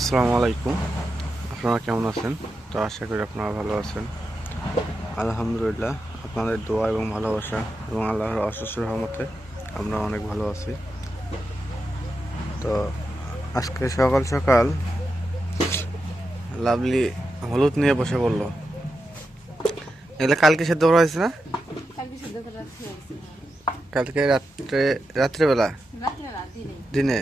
আসসালামু আলাইকুম। আপনারা কেমন আছেন? তো আশা করি আপনারা ভালো আছেন। আলহামদুলিল্লাহ, আপনাদের দোয়া এবং ভালোবাসা এবং আল্লাহর অশেষ রহমতে আমরা অনেক ভালো আছি। তো আজকে সকাল সকাল লাভলি হলুদ নিয়ে বসে পড়লো। এগুলো কালকে সেদ্ধ করা হয়েছে না? কালকে রাত্রেবেলা দিনে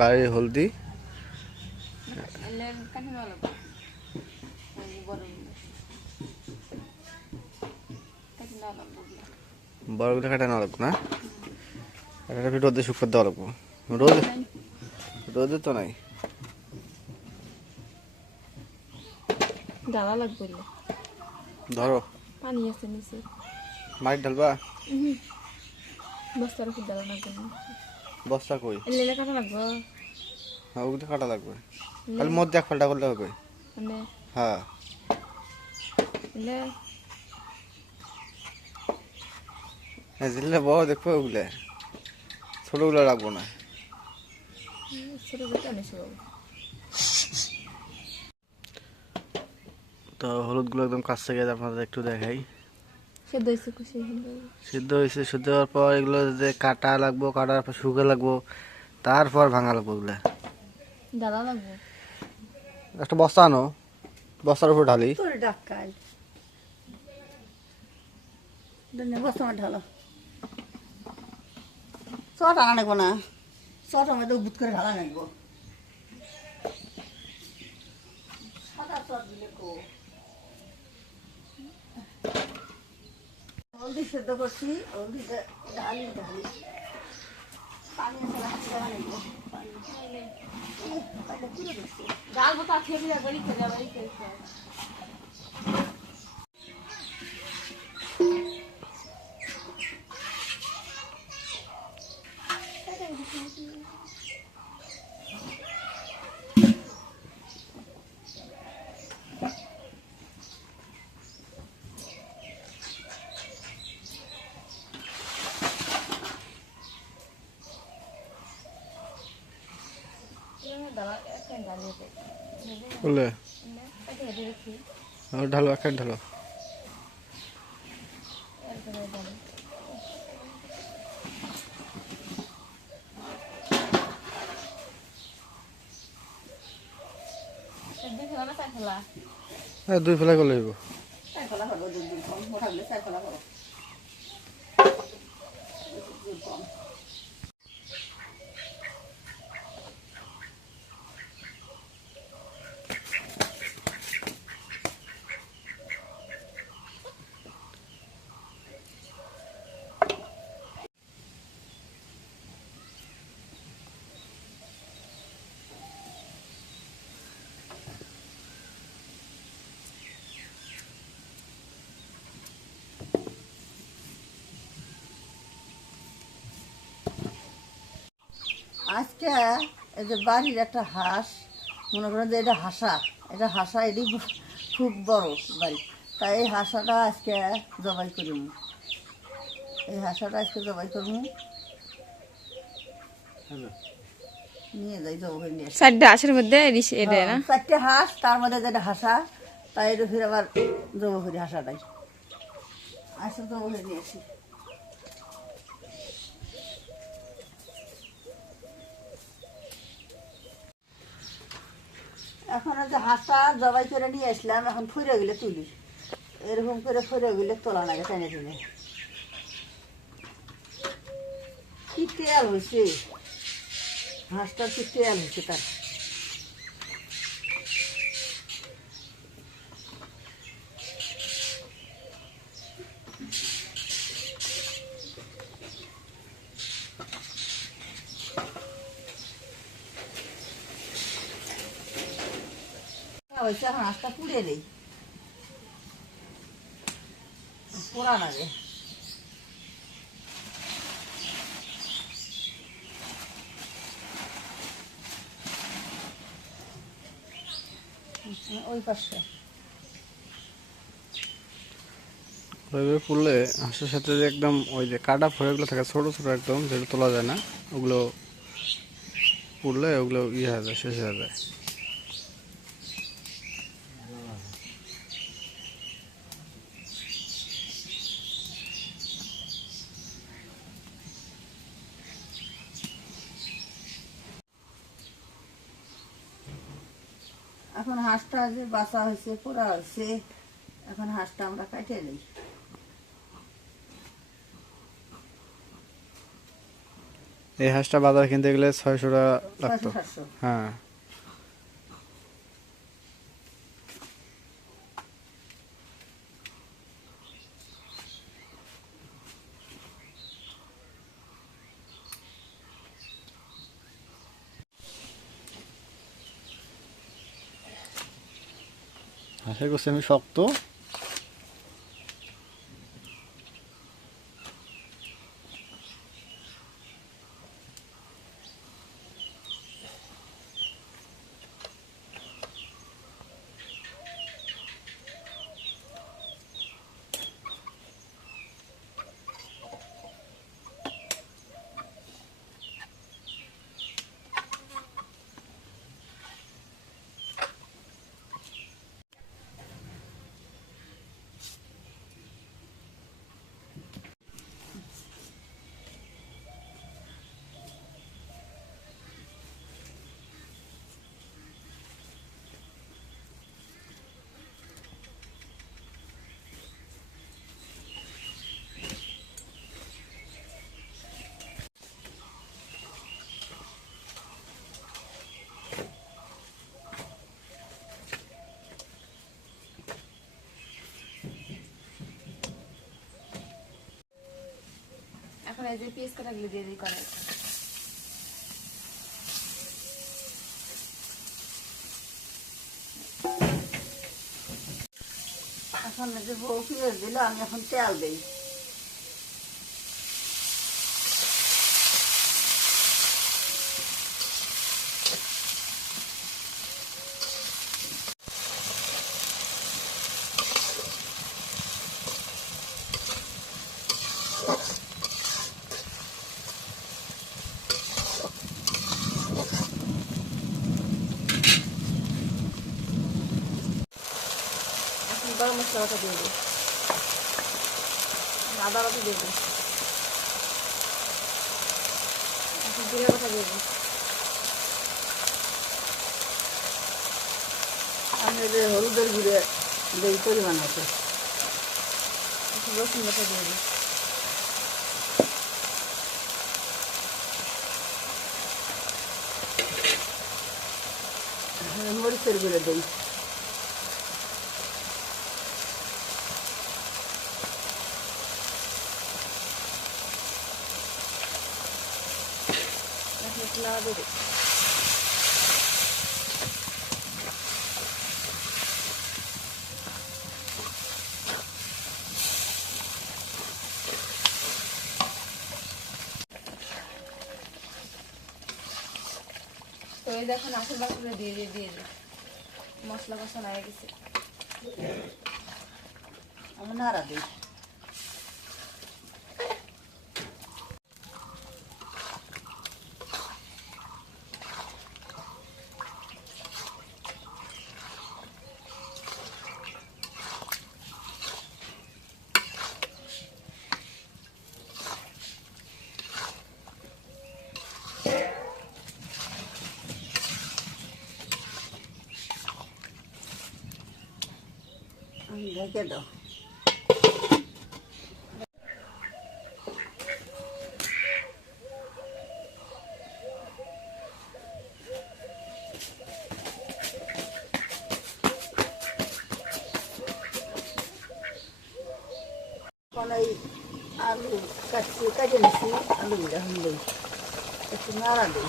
বাড়ি হলদি বড়গুলো কাটানো লাগবো না, একটু রোদে শুকতে দেওয়া লাগবো। রোদে তো নাই, ডালা লাগবে। ধরো পানি আছে নিচে, মাটি ঢালবা। বস্তার উপর ডালা লাগবে না। বস্তা কই? এলে কাটা লাগবে। হ্যাঁ, ওগুলো কাটা লাগবে। খালি মধ্যে এক ফাল্টা করলে হবে। মানে হ্যাঁ, এলে জিল্লে বড় দেখবো, ওগুলো ছোটগুলো রাখবো না। ছোট বেটা নিচে বাবু। তো হলুদগুলো একদম কাছ থেকে আপনাদের একটু দেখাই। সেদ্ধ হয়েছে খুশি সিদ্ধ হয়েছে, সিদ্ধ হওয়ার পর এগুলো যে কাটা লাগবো, কাটার পর শুকে লাগবো, তারপর ভাঙা লাগবো। ওগুলো ডালা লাগবে। একটা বস্তা আনো, বস্তার উপর ঢালি। তোর ডাক্কাল বস্তা ঢালো। চট আনা নেবো না, চট আমাদের বুট করে ঢালা নেবো। সাদা চট দিলে কো হলদি সেদ্ধ করছি, হলদি ঢালি ঢালি পানি আছে না, ঢালা নেবো। ডাল বোতা খেয়ে বাড়ি খেয়ে বাড়ি খেয়েছে। বলে ঢালো, এক ঢালো। হ্যাঁ, 2 ফেলা করলে হইব। চার ফলা করবো, দুধ কম মোটা হলে চার ফলা করো। দুধ কম আজকে এই যে বাড়ির একটা হাঁস, মনে করেন যে এটা হাঁসা এটি খুব বড় বাড়ি, তাই এই হাঁসাটা আজকে জবাই করিম। এই হাঁসাটা আজকে জবাই করবো, নিয়ে যাই জবাই করে নিয়ে আসি। 4টা হাঁসের মধ্যে এটা না 4টে হাঁস, তার মধ্যে যেটা হাঁসা, তাই এটা ফিরে আবার জবাই করি হাঁসাটাই। আজকে জবাই করে নিয়ে আসি। এখন যে হাঁসটা জবাই করে নিয়ে আসলাম, এখন ফুরে গেলে তুলি। এরকম করে ফুরে গেলে তোলা লাগে টেনে টেনে। কি তেল হয়েছে হাঁসটার, কি তেল হয়েছে তার। হয়েছে এখন হাঁসটা পুড়ে নেই, পোড়া লাগে। ওই পাশে ওইভাবে পুড়লে হাঁসের সাথে যে একদম ওই যে কাটা ফোড়াগুলো থাকে ছোট ছোট একদম, যেটা তোলা যায় না, ওগুলো পড়লে ওগুলো ইয়ে হয়ে যায়, শেষ হয়ে যায়। এখন হাঁসটা যে বাঁচা হয়েছে পোড়া হয়েছে, এখন হাঁসটা আমরা কাটিয়ে নিই। এই হাঁসটা বাজার কিনতে গেলে 600 টাকা লাগতো। 600-700। হ্যাঁ, হাঁসের গোস্ত আমি শক্ত। এখন এই যে পিস কাটাগুলো দিয়ে দিই করে। এখন যে বউ পেঁয়াজ দিল, আমি এখন তেল দিই। এখন গরম মশলাটা দিয়ে দিই, আদা বাটা দিয়ে দিই, এখন জিরে বাটা দিয়ে দিই। আমি যে হলুদের গুঁড়ে যেই পরিমাণ আছে, এখন রসুন বাটা দিয়ে দিই। মরিচের গুঁড়ে দিই। এখন একটু নাড়া দিয়ে দিই। তো এই দেখুন আসল বাসনটা দিয়ে দিই, মশলা কষানো হয়ে গেছে। আমি নাড়া দিই। ঢেকে দাও। এখন এই আলু কেটে নিচ্ছি, আলুগুলো এখন দিই, একটু নাড়া দিই।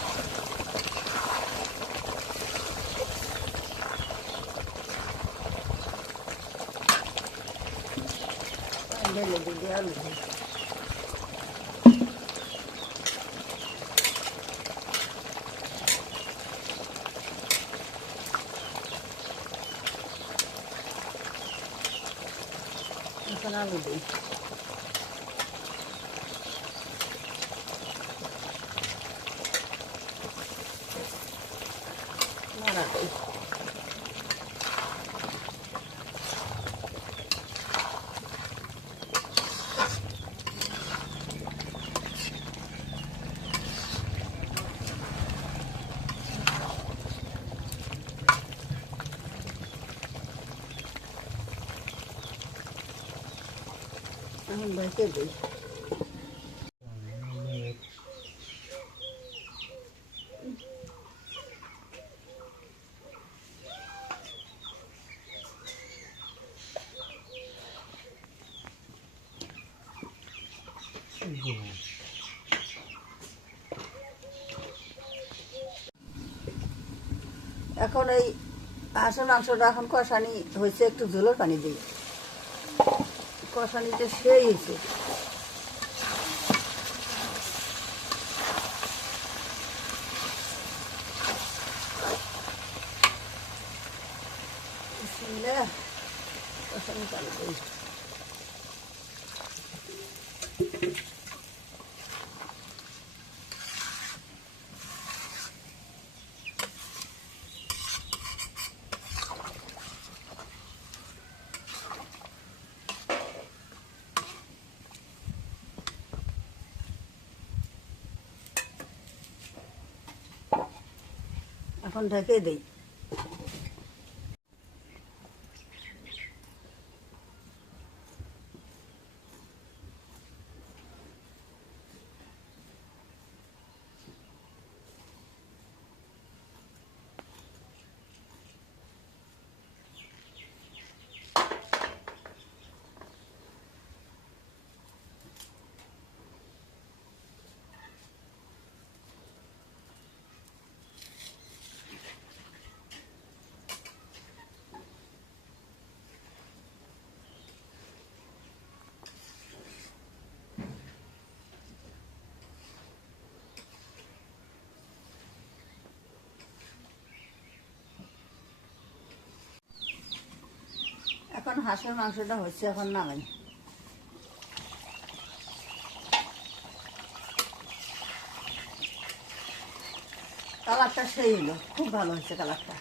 ঢেলে দিই আলু দিই। এখন আলু দিই। ঢাকনা দেই। এখন ঢেকে দিই। এখন এই হাঁসের মাংসটা এখন কষানি হয়েছে, একটু ঝোলের পানি দিই। কষানিতে সেই হয়েছে। কষানি চালু করি। এখন ঢেকে দিই। এখন হাঁসের মাংসটা হচ্ছে, এখন নামাই। কালারটা সেই হলো, খুব ভালো হয়েছে কালারটা।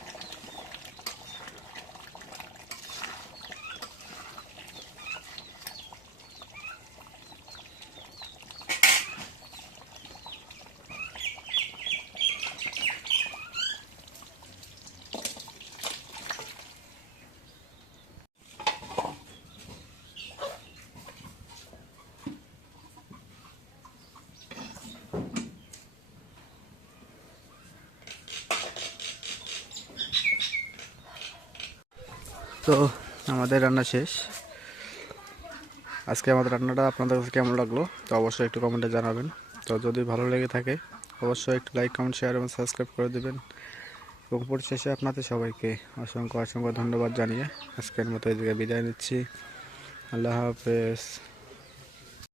তো আমাদের রান্না শেষ। আজকে আমাদের রান্নাটা আপনাদের কাছে কেমন লাগলো তো অবশ্যই একটু কমেন্টে জানাবেন। তো যদি ভালো লেগে থাকে অবশ্যই একটু লাইক, কমেন্ট, শেয়ার এবং সাবস্ক্রাইব করে দেবেন। এবং পরিশেষে আপনাদের সবাইকে অসংখ্য অসংখ্য ধন্যবাদ জানিয়ে আজকের মতো এই জায়গায় বিদায় নিচ্ছি। আল্লাহ হাফেজ।